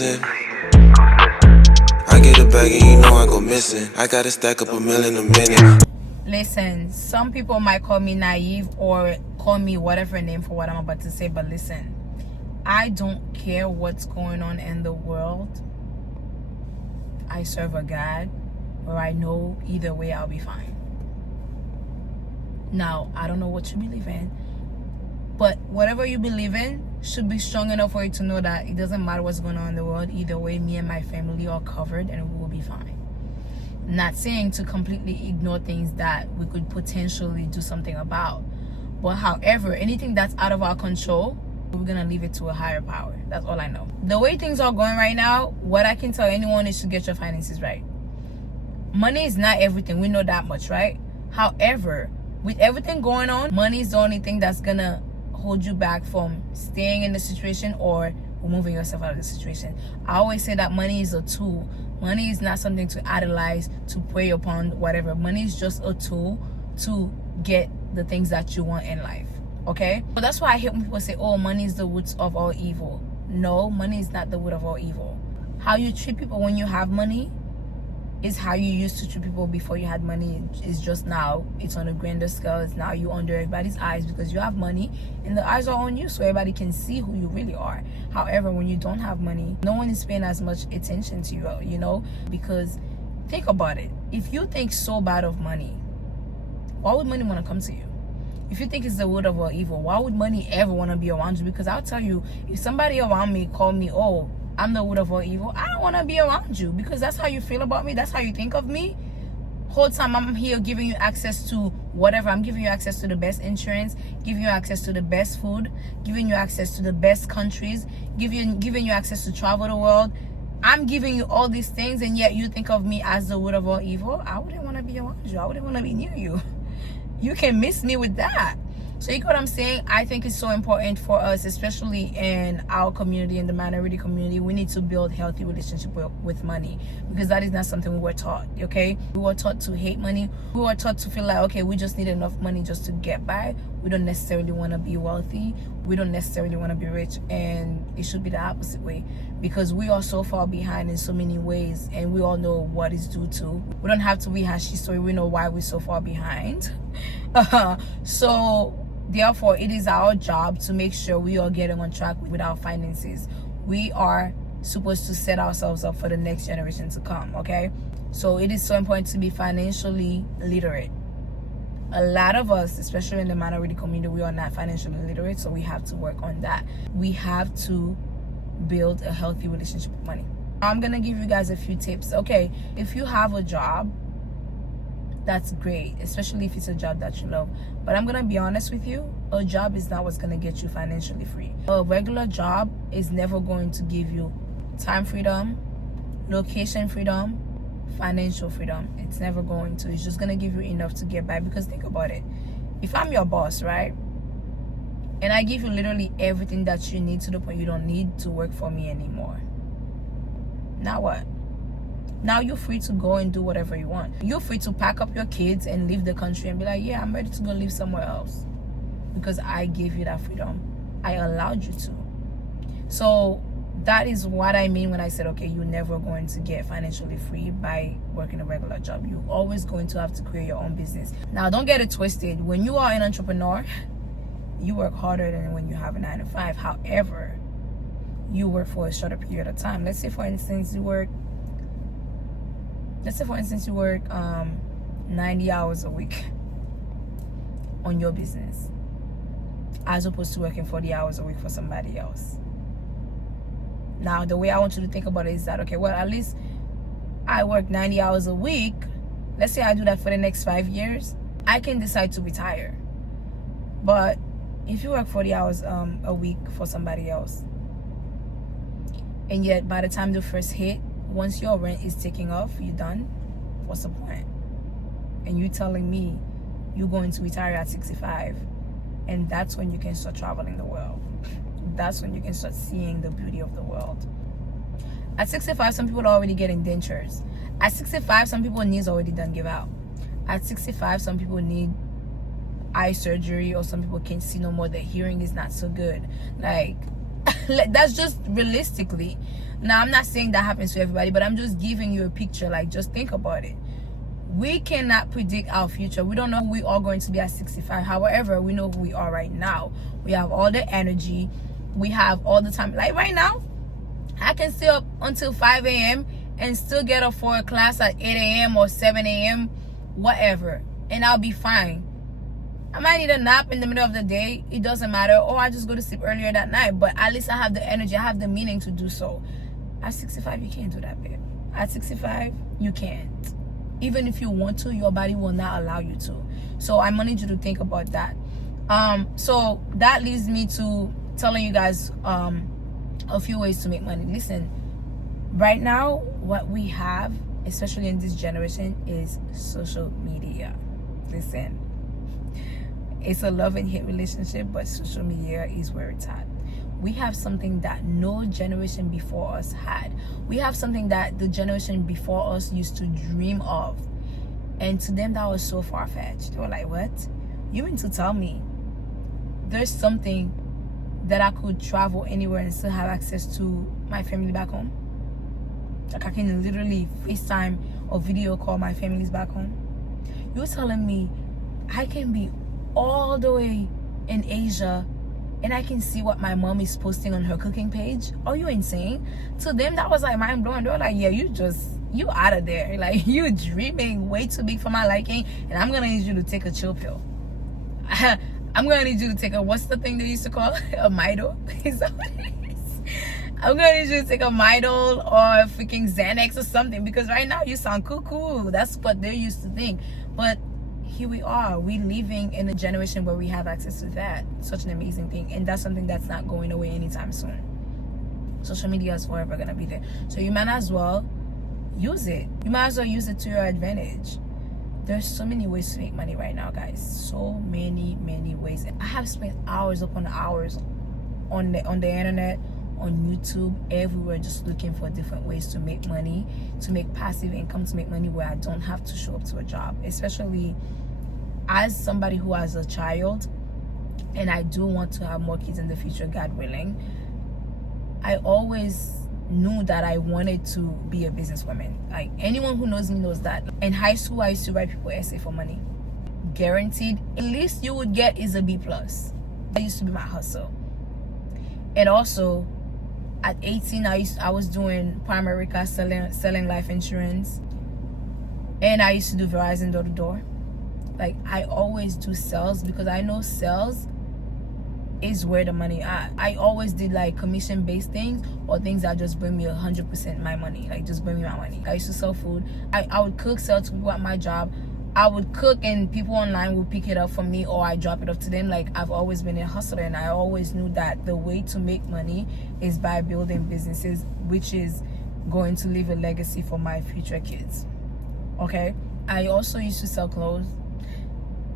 I get a bag and you know I go missing. I gotta stack up $1 million a minute. Listen, some people might call me naive or call me whatever name for what I'm about to say, but listen, I don't care what's going on in the world. I serve a God where I know either way I'll be fine. Now, I don't know what you believe in, but whatever you believe in should be strong enough for you to know that it doesn't matter what's going on in the world. Either way, me and my family are covered and we will be fine. Not saying to completely ignore things that we could potentially do something about, but however, anything that's out of our control, we're gonna leave it to a higher power. That's all I know. The way things are going right now, what I can tell anyone is to get your finances right. Money is not everything, we know that much, right? However, with everything going on, money is the only thing that's gonna hold you back from staying in the situation or removing yourself out of the situation. I always say that money is a tool. Money is not something to idolize, to prey upon, whatever. Money is just a tool to get the things that you want in life, okay? So that's why I hate when people say, oh, money is the root of all evil. No, money is not the root of all evil. How you treat people when you have money is how you used to treat people before you had money. It's just now it's on a grander scale. It's now you under everybody's eyes because you have money and the eyes are on you, so everybody can see who you really are. However, when you don't have money, no one is paying as much attention to you, you know, because think about it. If you think so bad of money, why would money want to come to you? If you think it's the root of all evil, why would money ever want to be around you? Because I'll tell you, if somebody around me call me, oh, I'm the root of all evil, I don't want to be around you because that's how you feel about me. That's how you think of me. Whole time I'm here giving you access to whatever. I'm giving you access to the best insurance, giving you access to the best food, giving you access to the best countries, giving you access to travel the world. I'm giving you all these things, and yet you think of me as the root of all evil. I wouldn't want to be around you. I wouldn't want to be near you. You can miss me with that. So you get what I'm saying? I think it's so important for us, especially in our community, in the minority community. We need to build healthy relationship with money because that is not something we were taught, okay? We were taught to hate money. We were taught to feel like, okay, we just need enough money just to get by. We don't necessarily want to be wealthy. We don't necessarily want to be rich. And it should be the opposite way because we are so far behind in so many ways and we all know what is due to. We don't have to rehash history. We know why we're so far behind. So therefore, it is our job to make sure we are getting on track with our finances. We are supposed to set ourselves up for the next generation to come, okay? So it is so important to be financially literate. A lot of us, especially in the minority community, we are not financially literate, so we have to work on that. We have to build a healthy relationship with money. I'm gonna give you guys a few tips. Okay, if you have a job, that's great, especially if it's a job that you love. But I'm gonna be honest with you, a job is not what's gonna get you financially free. A regular job is never going to give you time freedom, location freedom, financial freedom. It's never going to. It's just gonna give you enough to get by. Because think about it, if I'm your boss, right, and I give you literally everything that you need to the point you don't need to work for me anymore, now what? Now you're free to go and do whatever you want. You're free to pack up your kids and leave the country and be like, yeah, I'm ready to go live somewhere else because I gave you that freedom. I allowed you to. So that is what I mean when I said, okay, you're never going to get financially free by working a regular job. You're always going to have to create your own business. Now, don't get it twisted. When you are an entrepreneur, you work harder than when you have a 9-to-5. However, you work for a shorter period of time. Let's say, for instance, you work 90 hours a week on your business as opposed to working 40 hours a week for somebody else. Now, the way I want you to think about it is that, okay, well, at least I work 90 hours a week. Let's say I do that for the next 5 years. I can decide to retire. But if you work 40 hours a week for somebody else, and yet by the time the first hit, once your rent is taking off, you're done, what's the point? And you telling me you're going to retire at 65, and that's when you can start traveling the world. That's when you can start seeing the beauty of the world. At 65, some people are already getting dentures. At 65, some people's knees already done give out. At 65, some people need eye surgery, or some people can't see no more. Their hearing is not so good. Like, That's just realistically. Now, I'm not saying that happens to everybody, but I'm just giving you a picture. Like, just think about it. We cannot predict our future. We don't know who we are going to be at 65. However, we know who we are right now. We have all the energy. We have all the time. Like right now, I can stay up until 5 a.m. and still get up for a class at 8 a.m. or 7 a.m. whatever. And I'll be fine. I might need a nap in the middle of the day. It doesn't matter. Or I just go to sleep earlier that night. But at least I have the energy. I have the meaning to do so. At 65, you can't do that, babe. At 65, you can't. Even if you want to, your body will not allow you to. So I need you to think about that. So that leads me to telling you guys a few ways to make money. Listen, right now, what we have, especially in this generation, is social media. Listen, it's a love and hate relationship, but social media is where it's at. We have something that no generation before us had. We have something that the generation before us used to dream of. And to them, that was so far-fetched. They were like, what? You mean to tell me there's something that I could travel anywhere and still have access to my family back home? Like I can literally FaceTime or video call my families back home. You're telling me I can be all the way in Asia and I can see what my mom is posting on her cooking page? Are you insane? To them, that was like mind blowing. They were like, yeah, you out of there. Like, you dreaming way too big for my liking, and I'm gonna need you to take a chill pill. I'm gonna need you to take what's the thing they used to call a Midol? Is that what it is? I'm gonna need you to take a Midol or a freaking Xanax or something, because right now you sound cool. That's what they used to think. But here we are. We living in a generation where we have access to that. Such an amazing thing. And that's something that's not going away anytime soon. Social media is forever gonna be there. So you might as well use it. You might as well use it to your advantage. There's so many ways to make money right now, guys. So many ways. I have spent hours upon hours on the internet, on YouTube, everywhere, just looking for different ways to make money, to make passive income, to make money where I don't have to show up to a job. Especially as somebody who has a child, and I do want to have more kids in the future, God willing. I always knew that I wanted to be a businesswoman. Like, anyone who knows me knows that. In high school, I used to write people essay for money. Guaranteed, at least you would get is a B+. That used to be my hustle. And also, at 18, I was doing primary car selling life insurance. And I used to do Verizon door-to-door. Like, I always do sales because I know sales is where the money at. I always did like commission-based things or things that just bring me 100% my money. Like, just bring me my money. I used to sell food. I would cook, sell to people at my job. I would cook and people online would pick it up for me, or I drop it off to them. Like, I've always been a hustler, and I always knew that the way to make money is by building businesses, which is going to leave a legacy for my future kids. Okay? I also used to sell clothes.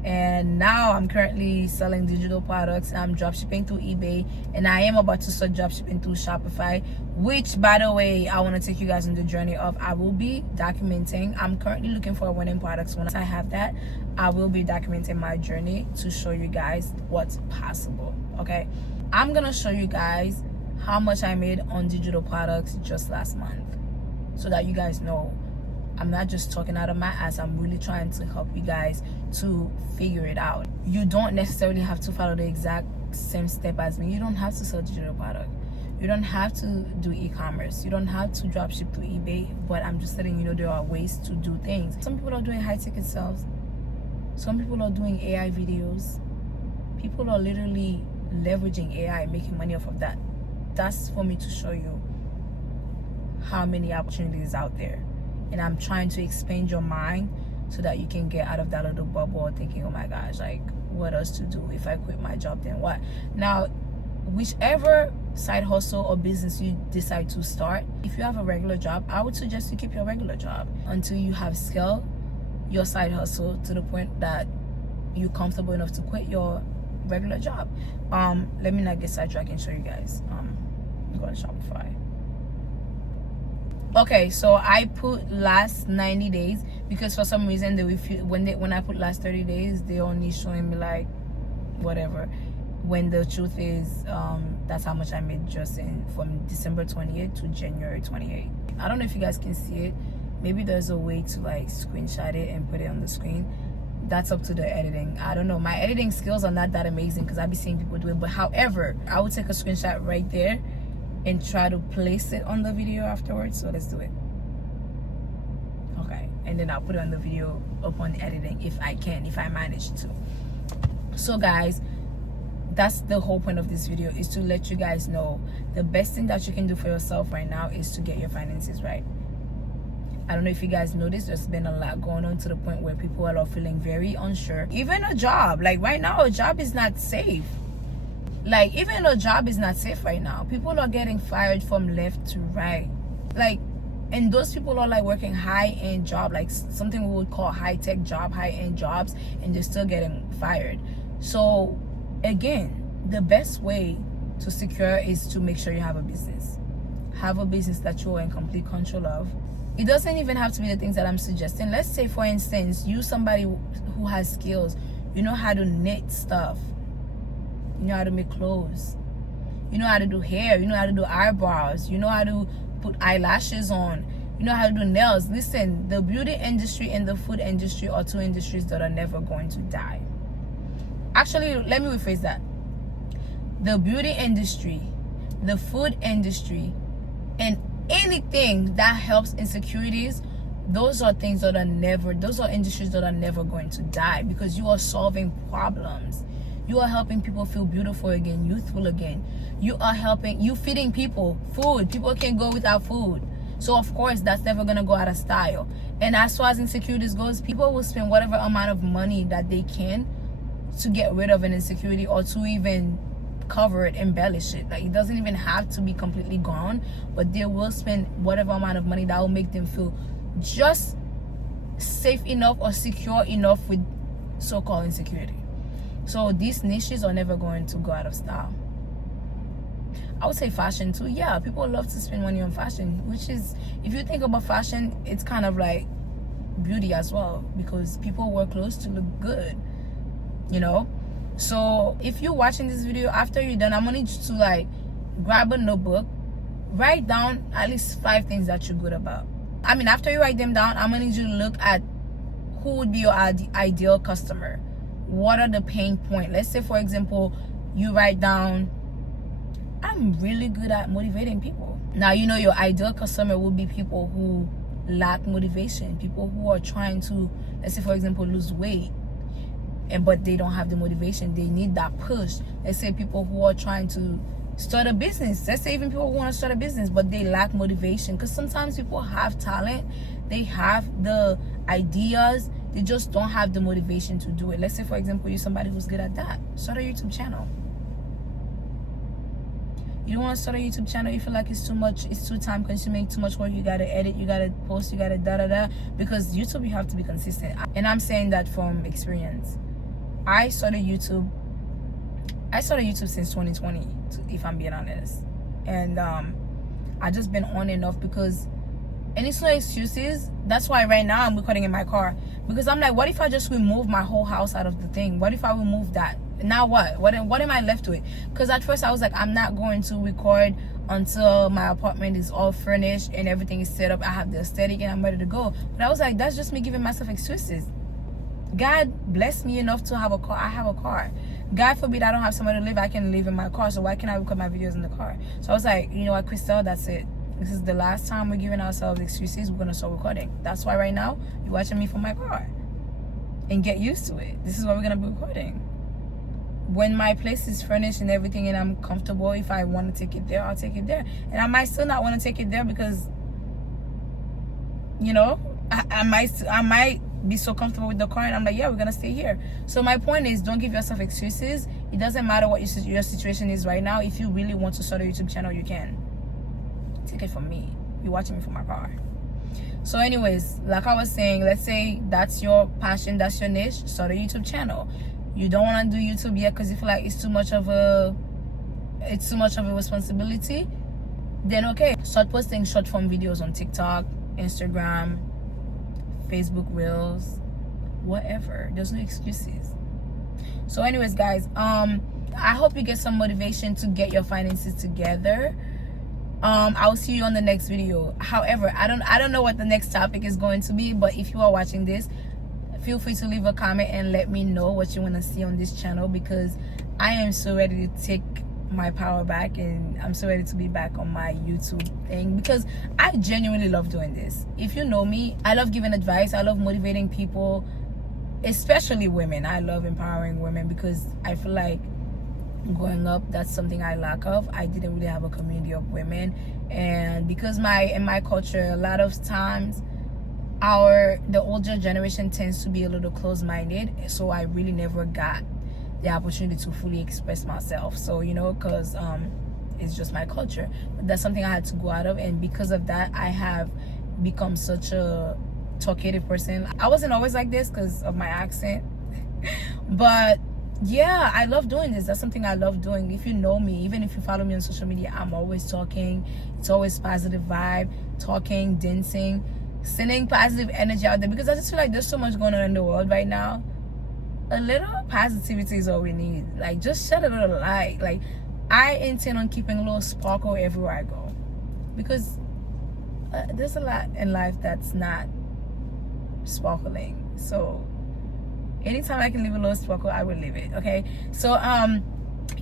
And now I'm currently selling digital products. I'm dropshipping through eBay, and I am about to start dropshipping through Shopify, which, by the way, I want to take you guys on the journey of. I will be documenting. I'm currently looking for winning products. Once I have that, I will be documenting my journey to show you guys what's possible. Okay, I'm gonna show you guys how much I made on digital products just last month, so that you guys know I'm not just talking out of my ass. I'm really trying to help you guys to figure it out. You don't necessarily have to follow the exact same step as me. You don't have to sell digital product. You don't have to do e-commerce. You don't have to drop ship through eBay. But I'm just letting you know there are ways to do things. Some people are doing high ticket sales. Some people are doing AI videos. People are literally leveraging AI, making money off of that. That's for me to show you how many opportunities out there. And I'm trying to expand your mind so that you can get out of that little bubble thinking, oh my gosh, like, what else to do? If I quit my job, then what? Now, whichever side hustle or business you decide to start, if you have a regular job, I would suggest you keep your regular job until you have scaled your side hustle to the point that you're comfortable enough to quit your regular job. Let me not get sidetracked and show you guys. I'm going to Shopify. Okay, so I put last 90 days because for some reason when I put last 30 days, they're only showing me like whatever, when the truth is That's how much I made just in from December 28th to January 28th. I don't know if you guys can see it. Maybe there's a way to like screenshot it and put it on the screen. That's up to the editing. I don't know. My editing skills are not that amazing because I've been seeing people do it. But however, I would take a screenshot right there and try to place it on the video afterwards. So let's do it. Okay. And then I'll put it on the video upon editing if I can, if I manage to. So guys, that's the whole point of this video, is to let you guys know the best thing that you can do for yourself right now is to get your finances right. I don't know if you guys noticed, there's been a lot going on to the point where people are feeling very unsure. Even a job, like right now, a job is not safe. Like even a job is not safe right now. People are getting fired from left to right. Like, and those people are like working high-end job, like something we would call high-tech job, high-end jobs, and they're still getting fired. So again, the best way to secure is to make sure you have a business. Have a business that you're in complete control of. It doesn't even have to be the things that I'm suggesting. Let's say, for instance, you somebody who has skills. You know how to knit stuff. You know how to make clothes. You know how to do hair. You know how to do eyebrows. You know how to put eyelashes on. You know how to do nails. Listen, the beauty industry and the food industry are two industries that are never going to die. Actually, let me rephrase that. The beauty industry, the food industry, and anything that helps insecurities, those are things that are never, those are industries that are never going to die, because you are solving problems. You are helping people feel beautiful again, youthful again. You are helping, you feeding people food. People can't go without food. So of course, that's never going to go out of style. And as far as insecurities goes, people will spend whatever amount of money that they can to get rid of an insecurity, or to even cover it, embellish it. Like, it doesn't even have to be completely gone, but they will spend whatever amount of money that will make them feel just safe enough or secure enough with so-called insecurity. So these niches are never going to go out of style. I would say fashion too. Yeah, people love to spend money on fashion, which is, if you think about fashion, it's kind of like beauty as well, because people wear clothes to look good, you know. So if you're watching this video, after you're done, I'm gonna need you to like grab a notebook, write down at least 5 things that you're good about. I mean, after you write them down, I'm gonna need you to look at who would be your ideal customer. What are the pain points? Let's say, for example, you write down, I'm really good at motivating people. Now, you know, your ideal customer would be people who lack motivation, people who are trying to, let's say, for example, lose weight, but they don't have the motivation. They need that push. Let's say people who are trying to start a business. Let's say even people who want to start a business, but they lack motivation. Because sometimes people have talent, they have the ideas, they just don't have the motivation to do it. Let's say, for example, you're somebody who's good at that. Start a YouTube channel. You don't want to start a YouTube channel, you feel like it's too much, it's too time consuming, too much work, you gotta edit, you gotta post, you gotta da-da-da. Because YouTube, you have to be consistent. And I'm saying that from experience. I started YouTube since 2020, if I'm being honest. And I just been on and off because, and it's no excuses. That's why right now I'm recording in my car. Because I'm like, what if I just remove my whole house out of the thing? What if I remove that? Now what? What am I left with? Because at first I was like, I'm not going to record until my apartment is all furnished and everything is set up. I have the aesthetic and I'm ready to go. But I was like, that's just me giving myself excuses. God blessed me enough to have a car. I have a car. God forbid I don't have somewhere to live. I can live in my car. So why can't I record my videos in the car? So I was like, you know what, Crystal, that's it. This is the last time we're giving ourselves excuses. We're going to start recording. That's why right now you're watching me from my car. And get used to it. This is what we're going to be recording. When my place is furnished and everything and I'm comfortable, if I want to take it there, I'll take it there. And I might still not want to take it there because, you know, I might be so comfortable with the car and I'm like, yeah, we're going to stay here. So my point is, don't give yourself excuses. It doesn't matter what your situation is right now. If you really want to start a YouTube channel, you can. Take it from me. You're watching me from my car. So anyways, like I was saying, let's say that's your passion, that's your niche, start a YouTube channel. You don't want to do YouTube yet because you feel like it's too much of a responsibility, then okay, start posting short form videos on TikTok, Instagram, Facebook Reels, whatever. There's no excuses. So anyways, guys, I I hope you get some motivation to get your finances together. I'll see you on the next video. However, I don't know what the next topic is going to be, but if you are watching this, feel free to leave a comment and let me know what you want to see on this channel, because I am so ready to take my power back, and I'm so ready to be back on my YouTube thing, because I genuinely love doing this. If you know me, I love giving advice. I love motivating people, especially women. I love empowering women, because I feel like growing up, that's something I lack of. I didn't really have a community of women, and because in my culture, a lot of times the older generation tends to be a little close-minded, so I really never got the opportunity to fully express myself. So because it's just my culture, but that's something I had to go out of, and because of that, I have become such a talkative person. I wasn't always like this because of my accent, but yeah, I love doing this. That's something I love doing. If you know me, even if you follow me on social media, I'm always talking. It's always positive vibe, talking, dancing, sending positive energy out there, because I just feel like there's so much going on in the world right now. A little positivity is all we need. Like, just shed a little light. Like, I intend on keeping a little sparkle everywhere I go, because there's a lot in life that's not sparkling. So anytime I can leave a little sparkle, I will leave it. Okay, so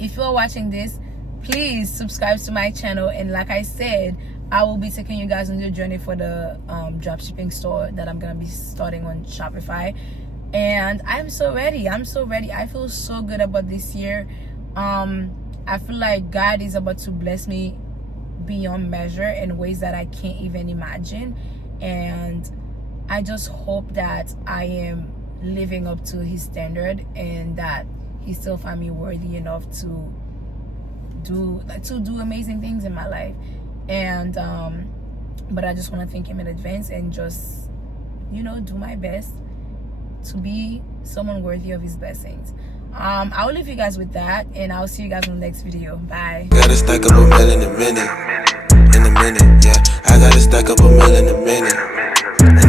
if you're watching this, please subscribe to my channel, and like I said, I will be taking you guys on the journey for the dropshipping store that I'm gonna be starting on Shopify. And I'm so ready. I feel so good about this year. I feel like God is about to bless me beyond measure in ways that I can't even imagine, and I just hope that I am living up to his standard, and that he still find me worthy enough to do amazing things in my life. And but I just want to thank him in advance, and just do my best to be someone worthy of his blessings. I will leave you guys with that, and I'll see you guys in the next video. Bye. Gotta stack up a mill in a minute, yeah. I gotta stack up a mill in a minute.